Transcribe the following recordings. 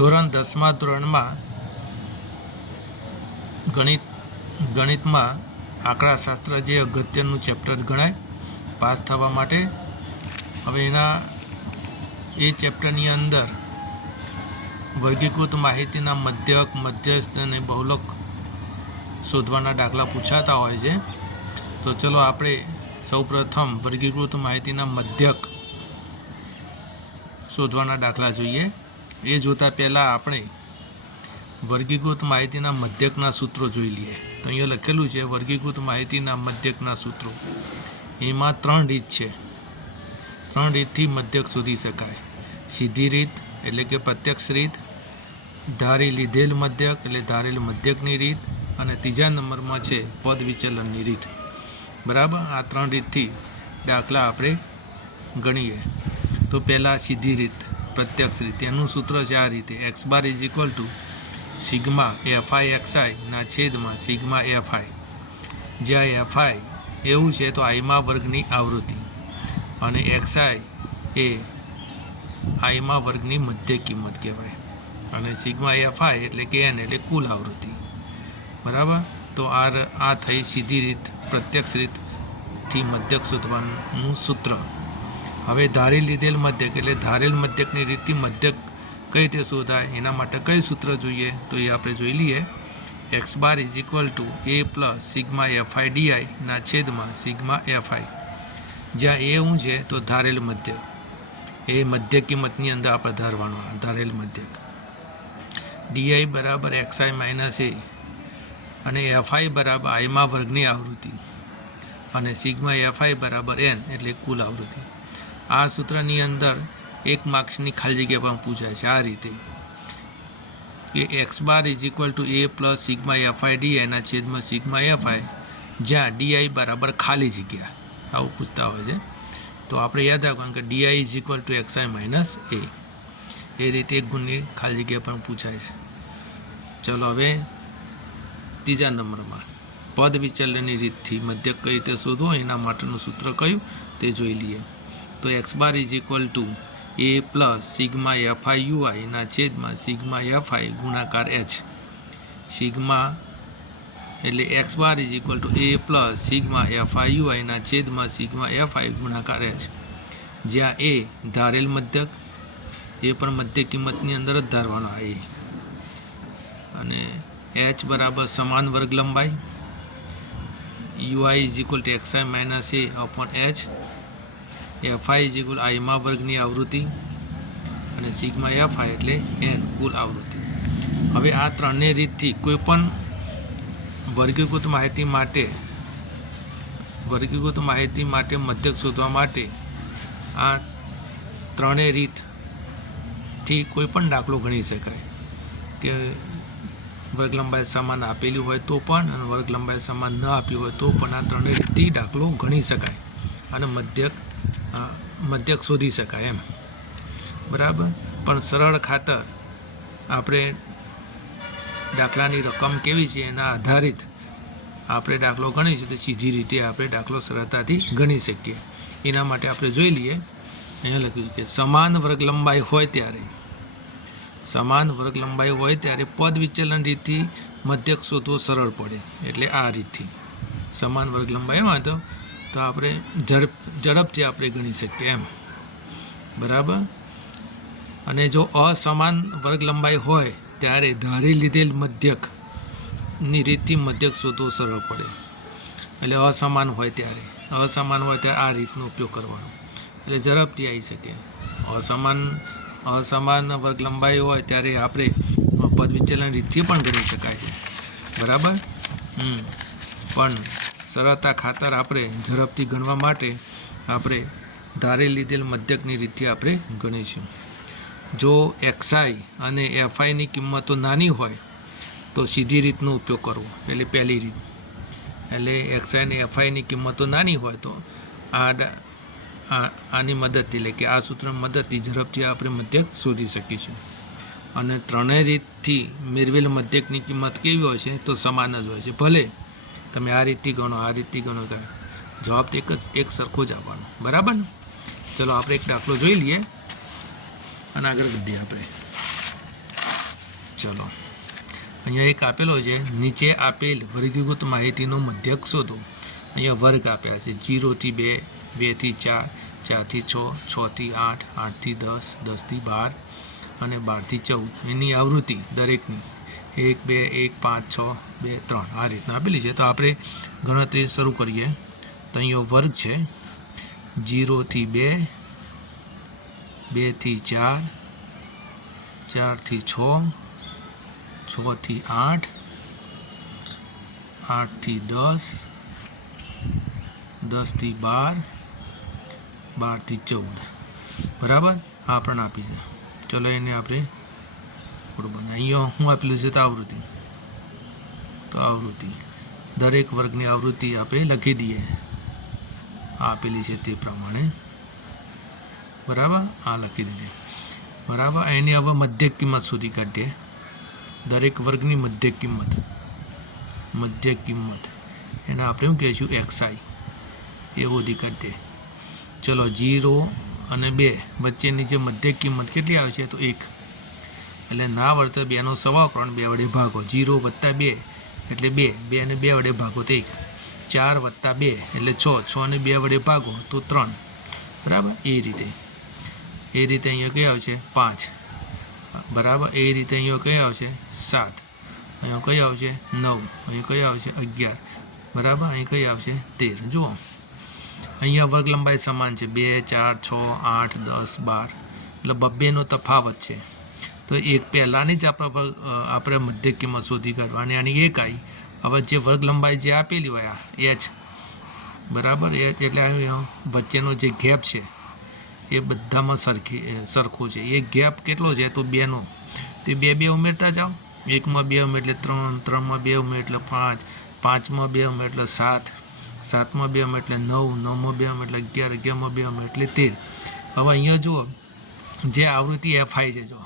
ધોરણ 10મા ધોરણમાં ગણિતમાં આંકડાશાસ્ત્ર જે અગત્યનું ચેપ્ટર ગણાય પાસ થવા માટે. હવે એ ચેપ્ટરની અંદર વર્ગીકૃત માહિતીના મધ્યક, મધ્યસ્થ અને બહુલક શોધવાના દાખલા પૂછાતા હોય છે. તો ચલો આપણે સૌપ્રથમ વર્ગીકૃત માહિતીના મધ્યક શોધવાના દાખલા જોઈએ. એ જોતાં પહેલાં આપણે વર્ગીકૃત માહિતીના મધ્યકના સૂત્રો જોઈ લઈએ. તો અહીંયા લખેલું છે વર્ગીકૃત માહિતીના મધ્યકના સૂત્રો. એમાં 3 રીત છે. 3 રીતથી મધ્યક શોધી શકાય. સીધી રીત એટલે કે પ્રત્યક્ષ રીત, ધારી લીધેલ મધ્યક એટલે ધારેલ મધ્યકની રીત, અને ત્રીજા નંબરમાં છે પદ વિચલનની રીત. બરાબર, આ 3 રીતથી દાખલા આપણે ગણીએ. તો પહેલાં સીધી રીત, પ્રત્યક્ષ રીત. એનું સૂત્ર છે આ રીતે: x bar is equal to sigma FI XI ના છેદમાં સિગ્મા એફઆઈ. જ્યાં એફઆઈ એવું છે તો આઈમા વર્ગની આવૃત્તિ અને એક્સઆઈ એ આઈમા વર્ગની મધ્ય કિંમત કહેવાય, અને સિગ્મા એફઆઈ એટલે કે એન એટલે કુલ આવૃત્તિ. બરાબર, તો આ થઈ સીધી રીત, પ્રત્યક્ષ રીતથી મધ્યક શોધવાનું સૂત્ર. હવે ધારી લીધેલ મધ્યક એટલે ધારેલ મધ્યકની રીતથી મધ્યક કઈ રીતે શોધાય, એના માટે કઈ સૂત્ર જોઈએ તો એ આપણે જોઈ લઈએ. x bar is equal to a plus sigma F I D I ના છેદમાં સિગ્મા એફઆઈ. જ્યાં એ શું છે તો ધારેલ મધ્યક, એ મધ્ય કિંમતની અંદર આપણે ધારવાનું ધારેલ મધ્યક. ડીઆઈ બરાબર એક્સઆઈ માઇનસ એ, અને એફઆઈ બરાબર આઈમા વર્ગની આવૃત્તિ, અને સિગ્મા એફઆઈ બરાબર એન એટલે કુલ આવૃત્તિ. આ સૂત્રની અંદર 1 માર્ક્સની ખાલી જગ્યા પણ પૂછાય છે આ રીતે કે x bar is equal to a plus sigma F I D I ના છેદમાં સિગ્મા એફઆઈ, જ્યાં ડીઆઈ બરાબર ખાલી જગ્યા, આવું પૂછતા હોય છે. તો આપણે યાદ રાખવાનું કે DI is equal to XI minus A. એ રીતે 1 ગુણની ખાલી જગ્યા પણ પૂછાય છે. ચલો હવે ત્રીજા નંબરમાં પદ વિચલનની રીતથી મધ્યક કઈ રીતે શોધવો એના માટેનું સૂત્ર કયું તે જોઈ લઈએ. તો x bar is equal to a plus sigma FI UI ના છેદમાં સિગ્મા એફઆઈ ગુણાકાર h. સિગ્મા એટલે x bar is equal to a plus sigma FI UI ના છેદમાં સિગ્મા એફઆઈ ગુણાકાર h. જ્યાં a ધારેલ મધ્યક, એ પણ મધ્ય કિંમતની અંદર જ ધારવાનો આ, અને h બરાબર સમાન વર્ગ લંબાઈ, UI is equal to XI minus A upon h, FI is equal આઈમા વર્ગની આવૃત્તિ, અને સિગ્મા એફઆઈ એટલે એન કુલ આવૃત્તિ. હવે આ 3 રીતથી કોઈ પણ વર્ગીકૃત માહિતી માટે મધ્યક શોધવા માટે આ 3 રીતથી કોઈ પણ દાખલો ગણી શકાય. કે વર્ગ લંબાઈ સમાન આપેલી હોય તો પણ, અને વર્ગ લંબાઈ સમાન ન આપી હોય તો પણ આ 3 રીતથી દાખલો ગણી શકાય અને મધ્યક શોધી શકાય એમ. બરાબર, પણ સરળ ખાતર આપણે દાખલાની રકમ કેવી છે એના આધારિત આપણે દાખલો ગણીશું તો સીધી રીતે આપણે દાખલો સરળતાથી ગણી શકીએ. એના માટે આપણે જોઈ લઈએ. અહીંયા લખ્યું છે કે સમાન વર્ગ લંબાઈ હોય ત્યારે પદ વિચલન રીતથી મધ્યક શોધવો સરળ પડે. એટલે આ રીતથી સમાન વર્ગ લંબાઈ હોય તો આપણે ઝડપથી આપણે ગણી શકીએ એમ. બરાબર, અને જો અસમાન વર્ગ લંબાઈ હોય ત્યારે ધારી લીધેલ મધ્યકની રીતથી મધ્યક શોધવો સરળ પડે. એટલે અસમાન હોય ત્યારે આ રીતનો ઉપયોગ કરવાનો, એટલે ઝડપથી આવી શકે. અસમાન વર્ગ લંબાઈ હોય ત્યારે આપણે પદ વિચલન રીતથી પણ ગણી શકાય છે. બરાબર, પણ સરળતા ખાતર આપણે ઝડપથી ગણવા માટે આપણે ધારી લીધેલ મધ્યકની રીતથી આપણે ગણીશું. જો એક્સઆઈ અને એફઆઈની કિંમતો નાની હોય તો સીધી રીતનો ઉપયોગ કરવો, એટલે પહેલી રીત. એટલે એક્સઆઈ અને એફઆઈની કિંમતો નાની હોય તો આની મદદથી, એટલે કે આ સૂત્રની મદદથી ઝડપથી આપણે મધ્યક શોધી શકીશું. અને 3 રીતથી મેળવેલ મધ્યકની કિંમત કેવી હોય છે તો સમાન જ હોય છે. ભલે તમે આ રીતથી ગણો, આ રીતથી ગણો, જવાબ તો એક સરખો જ આવવાનો. બરાબર ને? ચલો આપણે એક દાખલો જોઈ લઈએ અને આગળ વધીએ આપણે. ચલો અહીંયા એક આપેલો છે, નીચે આપેલ વર્ગીકૃત માહિતીનો મધ્યક શોધો. અહીંયા વર્ગ આપ્યા છે 0 થી 2, 2 થી 4, 4 થી 6, 6 થી 8, 8 થી 10, 10 થી 12 અને 12 થી 14. એની આવૃત્તિ દરેકની 1, 2, 1, 5, 6, 2, 3 આ રીતના આપેલી છે. તો આપણે ગણતરી શરૂ કરીએ. તો અહીંયા વર્ગ છે 0 થી 2, 2 થી 4, 4 થી 6, 6 થી 8, 8 થી 10, 10 થી 12, 12 થી 14. બરાબર, આ આપણને આપી છે. ચલો એને આપણે થોડું બનાવીએ. અહીંયા શું આપેલું છે? તો આવૃત્તિ. તો આવૃત્તિ દરેક વર્ગની આવૃત્તિ આપણે લખી દઈએ. આ આપેલી છે તે પ્રમાણે. બરાબર, આ લખી દીધી. બરાબર, એની હવે મધ્યક કિંમત સુધી કાઢીએ. દરેક વર્ગની મધ્યક કિંમત એને આપણે શું કહીશું? XI. એ શોધી કાઢીએ. ચલો 0 અને 2 વચ્ચેની જે મધ્યક કિંમત કેટલી આવે છે? તો 1. એટલે ના વળતર 2નો સરવાળો 2 વડે ભાગો. 0 + 2 એટલે 2, 2 ને 2 વડે ભાગો તો 1. 4 + 2 એટલે 6, 6 ને 2 વડે ભાગો તો 3. બરાબર, એ રીતે અહીંયા કઈ આવશે? 5. બરાબર, એ રીતે અહીંયા કઈ આવશે? 7. અહીંયા કઈ આવશે? 9. અહીં કઈ આવશે? 11. બરાબર, અહીં કઈ આવશે? 13. જુઓ અહીંયા વર્ગ લંબાઈ સમાન છે, 2, 4, 6, 8, 10, 12. એટલે 2નો તફાવત છે. તો એક પહેલાંની જ આપણે મધ્યક કિંમત શોધી કાઢવાની. આની 1 આવી. હવે જે વર્ગ લંબાઈ જે આપેલી હોય આ H, બરાબર, H એટલે વચ્ચેનો જે ગેપ છે એ બધામાં સરખો છે. એ ગેપ કેટલો છે? તો 2નો. તે 2 ઉમેરતા જાઓ. 1માં 2 ઉમેર એટલે 3, 3માં 2 ઉમેર એટલે 5, 5માં 2 ઉમેર એટલે 7, 7માં 2 ઉમેર એટલે 9, 9માં 2 ઉમેર એટલે 11, 11માં 2 ઉમેર એટલે 13. હવે અહીંયા જુઓ જે આવૃત્તિ FI છે. જો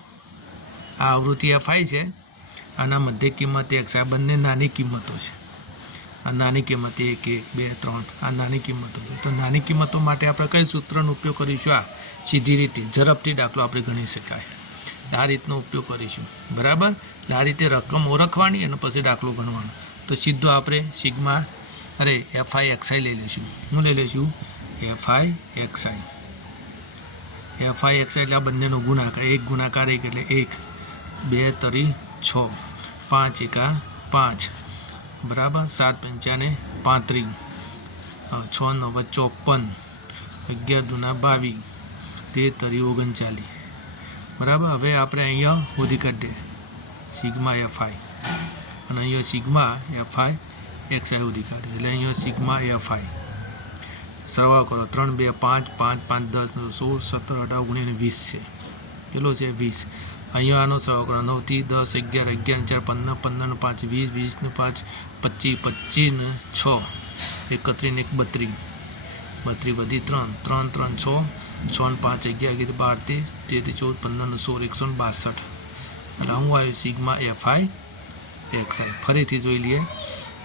આ આવૃત્તિ FI છે, આના મધ્ય કિંમત X. આ બંને નાની કિંમતો છે. આ નાની કિંમત 1, 1, 2, 3 આ નાની કિંમતો છે. તો નાની કિંમતો માટે આપણે કઈ સૂત્રનો ઉપયોગ કરીશું? આ સીધી રીતે ઝડપથી દાખલો આપણે ગણી શકાય. આ રીતનો ઉપયોગ કરીશું. બરાબર, આ રીતે રકમ ઓળખવાની અને પછી દાખલો ગણવાનો. તો સીધો આપણે FI XI લઈ લઈશું. શું લઈ લઈશું? FI XI. FI XI એટલે આ બંનેનો ગુણાકાર. 1 ગુણાકાર 1 એટલે 1, 2 તરી 6, 5 એકા 5. બરાબર, 7 પંચાને 35, 6 9 54, 11 દુના 22, 13 તરી 39. બરાબર, હવે આપણે અહીંયા શોધી કાઢીએ સિગ્મા FI અને અહીંયા સિગ્મા FI XI શોધી કાઢીએ. એટલે અહીંયા સિગ્મા FI સરવાળો કરો. 3, 2, 5, 5, 5, 10, 16, 17, 18, 19 20 છે. કેટલો છે? 20. અહીંયા આનો સરવાળો કરો. 9 થી 10, 11, 11 4 15, 15 5 20, 20 5 25, 25 ને 6, 31 ને 1 32, 32 વધી 3, 3 3 6, 6 ને 5 11, 12 13, 14 15 ને 16, 162. એટલે હું આવ્યું સિગ્મા FI XI. ફરીથી જોઈ લઈએ.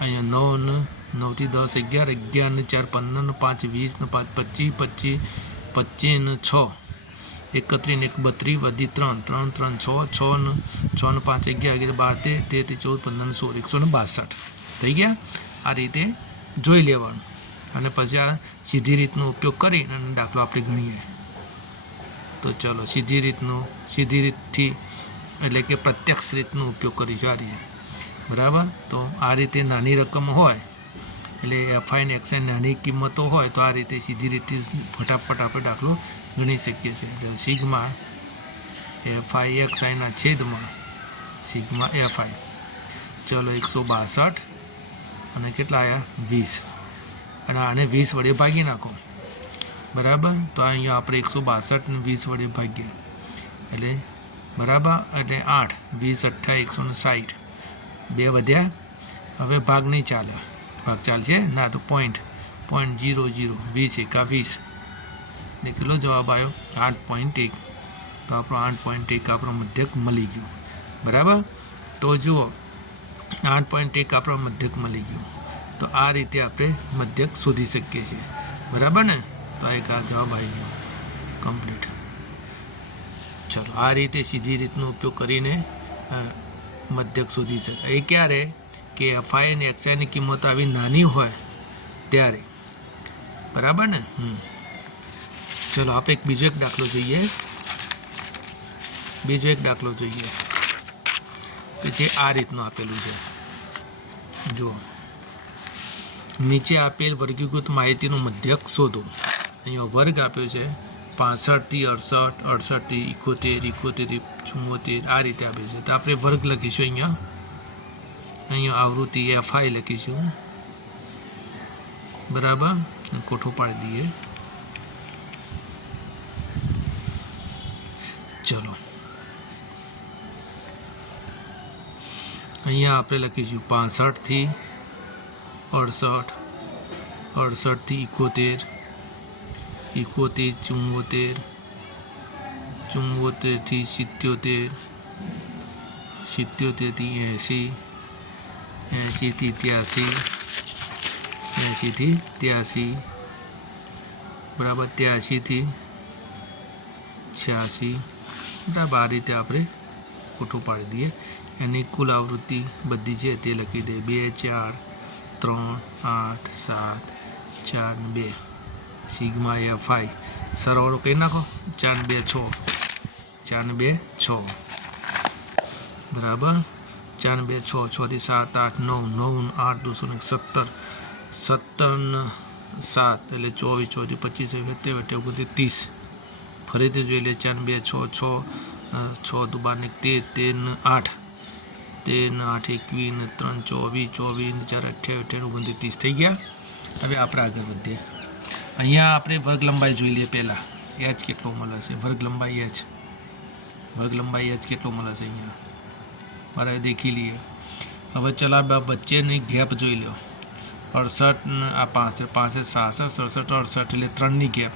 અહીંયા 9 થી 10 11, 11 ને 4 15 ને 5 20 ને 5 25, 25 ને 6, 31 ને 1 32 વધી 3, 3 3 6, 6 ને 5 11, 12 13, 14 15 ને 16, 162 થઈ ગયા. આ રીતે જોઈ લેવાનું અને પછી આ સીધી રીતનો ઉપયોગ કરી અને દાખલો આપણે ગણીએ. તો ચલો સીધી રીતથી એટલે કે પ્રત્યક્ષ રીતનો ઉપયોગ કરીશું આ રીતે. બરાબર, તો આ રીતે નાની રકમ હોય એટલે FI અને XI નાની કિંમતો હોય તો આ રીતે સીધી રીતે ફટાફટ આપણે દાખલો ગણી શકીએ છીએ. એટલે સિગ્મા FI XIના છેદમાં સિગ્મા FI. ચલો 162 અને કેટલા આવ્યા? 20. અને આને 20 વડે ભાગી નાખો. બરાબર, તો અહીંયા આપણે 162 ને 20 વડે ભાગીએ એટલે બરાબર, એટલે 8, 20 28 160. 2 વધ્યા. હવે ભાગ નહીં ચાલે. ભાગ ચાલશે ના, તો .00 20 એકા 20 ને કેટલો જવાબ આવ્યો? 8.1. તો આપણો 8.1 આપણો મધ્યક મળી ગયો. બરાબર, તો જુઓ 8.1 આપણો મધ્યક મળી ગયો. તો આ રીતે આપણે મધ્યક શોધી શકીએ છીએ. બરાબર ને? તો એક આ જવાબ આવી ગયો કમ્પ્લીટ. ચલો આ રીતે સીધી રીતનો ઉપયોગ કરીને મધ્યક શોધી શકાય. એ ક્યારે કે એફઆઈ અને એક્સઆઈની કિંમત આવી નાની હોય ત્યારે. બરાબર ને? ચલો આપણે બીજો એક દાખલો જોઈએ. કે જે આ રીતનું આપેલું છે. જુઓ, નીચે આપેલ વર્ગીકૃત માહિતીનું મધ્યક શોધો. અહીંયા વર્ગ આપ્યો છે 65 થી 68, 68 થી 71, 71 થી 74 આ રીતે આપ્યું છે. તો આપણે વર્ગ લખીશું અહીંયા આવૃત્તિ એફઆઈ લખીશું. બરાબર, કોઠો પાડી દઈએ. ચલો અહીંયા આપણે લખીશું 65 થી 68, 68 થી 71, 71, 74, 74 થી 77, 77 થી 80, 80 થી 83, 80 થી 83, બરાબર 83 થી 86. બરાબર, આ રીતે આપણે કોઠો પાડી દઈએ. એની કુલ આવૃત્તિ બધી છે તે લખી દે. 2, 4, 3, 8, 7, 4, 2 સિગ્મા એફઆઈ સરવાળો કહી નાખો. 4, 2, 6, 4, 2, 6 બરાબર. 4, 2, 6, 6 થી 7, 8, 9, 9, 8, 217, 17, 7 એટલે 24, 24, 25, 27, 30. ફરીથી જોઈ લે. 4, 2, 6, 6 દુ 12, 13, 8, 8, 21, 3, 24, 24, 4, 28, 29, 30 થઈ ગયા. હવે આપણે આગળ વધીએ. અહીંયા આપણે વર્ગ લંબાઈ જોઈ લઈએ. પહેલાં એચ કેટલો મળે છે. વર્ગ લંબાઈ એચ કેટલો મળે છે અહીંયા બરાબર દેખી લઈએ. હવે ચલા વચ્ચેની ગેપ જોઈ લો. 68 આ 65, 65, 67, 68 એટલે 3ની ગેપ.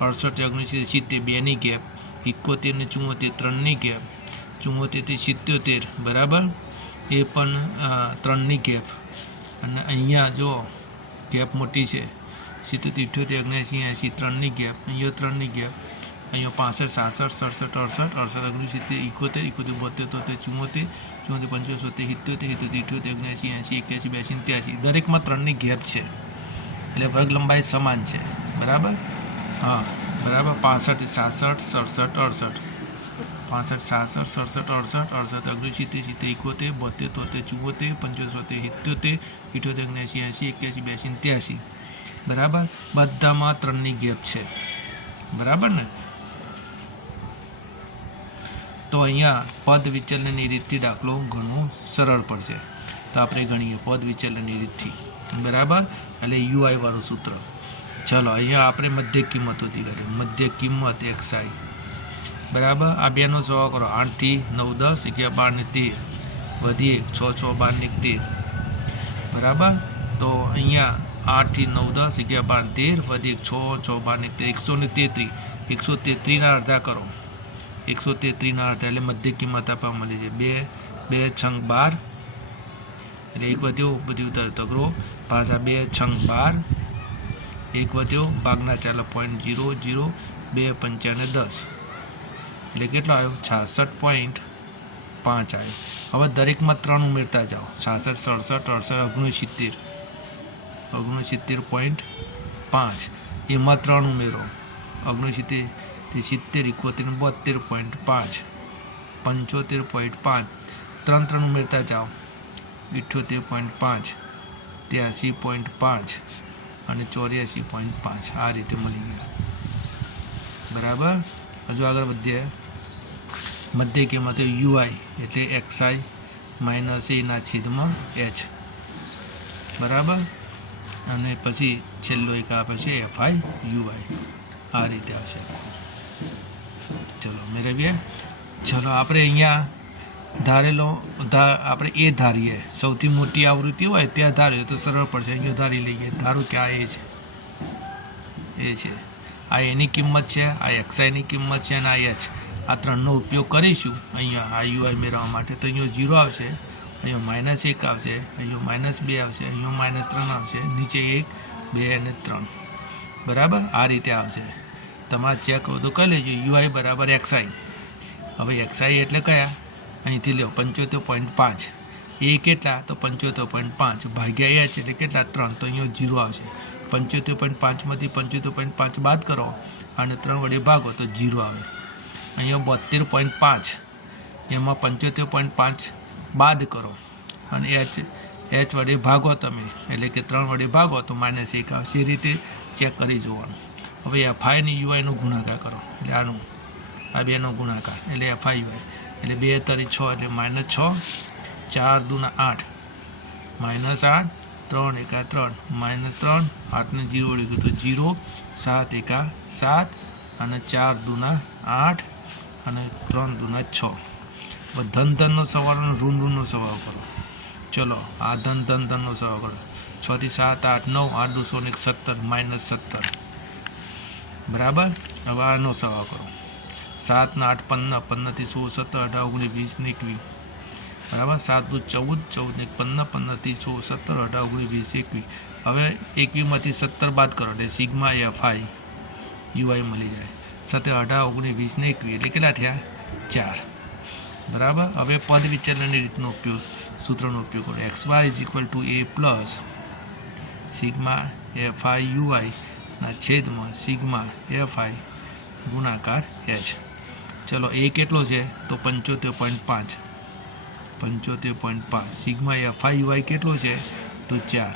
68, 79, 70 2ની ગેપ. 71 ને 74 3ની ગેપ. 74 થી 77 બરાબર એ પણ 3ની ગેપ. અને અહીંયા જો ગેપ મોટી છે. 77, 78, 79, 80 3ની ગેપ. અહીંયા 3ની ગેપ. અહીંયા 65, 66, 67, 68, 69, 70, 71, 72, 73, 74, 75, 77, 78, 79, 80, 81, 82, 83 દરેકમાં 3ની ગેપ છે. એટલે વર્ગ લંબાઈ સમાન છે. બરાબર. હા બરાબર. 65, 67, 67, 68, 65, 67, 68, 68, 69, 70, 71, 72, 74, 75, 78, 79, 80, 81, 82, 83 બરાબર. બધામાં 3ની ગેપ છે. બરાબર ને? તો અહીંયા પદ વિચલનની રીતથી દાખલો ઘણું સરળ પડશે. તો આપણે ગણીએ પદ વિચલનની રીતથી. બરાબર. એટલે યુઆઈ વાળું સૂત્ર. ચલો અહીંયા આપણે મધ્ય કિંમતોથી કરીએ. મધ્ય કિંમત એક્સઆઈ બરાબર. આ બેનો સરવાળો કરો. 8 થી 9, 10, 11, 12 ને 13 વધીએ 6, 6, 12 ને 13 બરાબર. તો અહીંયા 8 થી 9, 10, 11, 12 વધીએ 6, 6, 12 ને 13 133 અડધા કરો. 133 અડધા એટલે મધ્ય કિંમત આપવા મળી છે 2, 2 છંગ 12 એટલે એક વધ્યો બધી ઉતાર તગરો પાછા 2 છંગ 12 એક વધ્યો ભાગના ચાલો 0.00 2 55 10 એટલે કેટલો આવ્યો 66.5 આવ્યો. હવે દરેકમાં 3 ઉમેરતા જાઓ. 66, 67, 68, 69.5 એમાં 3 ઉમેરો. 69 થી 70, 71, 72.5 75.5 3 ઉમેરતા જાઓ. 78.5 83.5 અને 84.5 આ રીતે મળી ગયું. બરાબર. હજુ આગળ વધીએ. મધ્ય કિંમત યુઆઈ એટલે એક્સઆઈ માઇનસ એના છેદમાં એચ બરાબર. અને પછી છેલ્લો એક આપે છે એફઆઈ યુઆઈ આ રીતે આવશે. ચલો મેળવીએ. ચલો આપણે અહીંયા ધારેલો આપણે એ ધારીએ. સૌથી મોટી આવૃત્તિ હોય ત્યાં ધારીએ તો સરળ પડશે. અહીંયા ધારી લઈએ. ધારો કે આ એ છે આ એની કિંમત છે, આ એક્સઆઈની કિંમત છે અને આ એચ. આ 3નો ઉપયોગ કરીશું અહીંયા આ યુઆઈ મેળવવા માટે. તો અહીંયા 0 આવશે, અહીંયા -1 આવશે, અહીંયા -2 આવશે, અહીંયા -3 આવશે, નીચે 1, 2 અને 3 બરાબર આ રીતે આવશે. તમારે ચેક કરો તો કહી લેજો યુઆઈ બરાબર એક્સઆઈ. હવે એક્સઆઈ એટલે કયા અહીંથી લો 75.5 એ કેટલા તો 75.5 ભાગ્યા h એટલે કેટલા 3 તો અહીંયા 0 આવશે 75.5માંથી 75.5 બાદ કરો અને 3 વડે ભાગો તો 0 આવે અહીંયા 72.5 એમાં 75.5 બાદ કરો અને h વડે ભાગો તમે એટલે કે 3 વડે ભાગો તો -1 આવશે એ રીતે ચેક કરી જોવાનું હવે FI અને UI નો ગુણાકાર કરો એટલે આનું આ બેનો ગુણાકાર એટલે FI UI એટલે 2 તરી 6 એટલે -6 4 દુના 8 -8 3 એકા 3 -3 8 ને 0 વડે ગયું તો 0 7 એકા 7 અને 4 દુના 8 અને 3 દુના 6 ધનનો સરવાળો અને ઋણનો સરવાળો કરો ચલો આ ધનનો સરવાળો કરો 6 થી 7 8 9 8 દુ 17 -17 બરાબર હવે આનો સરવાળો કરો 7 ને 8 15 15 થી 16 17 18 19 20 ને 21 બરાબર 7 દુ 14 14 ને 15 15 થી 16 17 18 19 20 21 હવે 21 માંથી 17 બાદ કરો એટલે સિગ્મા FI UI મળી જાય 17 18 19 20 ને 21 એટલે કેટલા થયા 4 બરાબર હવે પદ વિચલનની રીતનો ઉપયોગ સૂત્રનો ઉપયોગ કરો x bar = a plus sigma FI UI ના છેદમાં સિગ્મા FI ગુણાકાર h ચલો a કેટલો છે તો 75.5 75.5 સિગ્મા FI UI કેટલો છે તો 4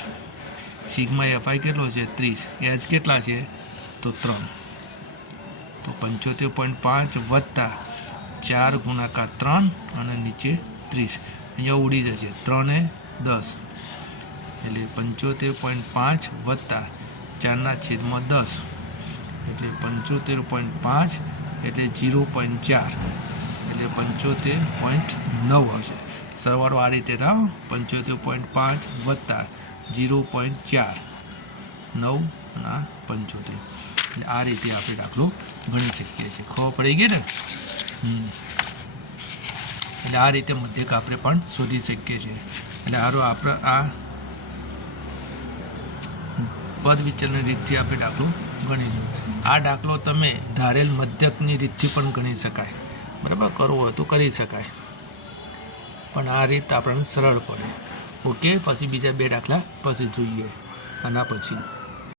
સિગ્મા FI કેટલો છે 30 h કેટલા છે તો 3 તો 75.5 વત્તા 4 ગુણાકાર 3 અને નીચે 30 અહીંયા ઉડી જશે 3 ને 10 એટલે 75.5 વત્તા 4 ના છેદમાં 10 એટલે 75.5 એટલે 0.4 એટલે 75.9 હશે સરવાળો આ રીતે થાવ 75.5 વત્તા 0.4 9 અને 75 એટલે આ રીતે આપણે દાખલો ગણી શકીએ છીએ ખબર પડી ગઈ ને એટલે આ રીતે મધ્યક આપણે પણ શોધી શકીએ છીએ એટલે આપણે આ પદ વિચલનની રીતથી આપણે દાખલો ગણીશું આ દાખલો તમે ધારેલ મધ્યકની રીતથી પણ ગણી શકાય બરાબર કરવો હોય તો કરી શકાય પણ આ રીત આપણને સરળ પડે ઓકે પછી બીજા 2 દાખલા પછી જોઈએ આના પછી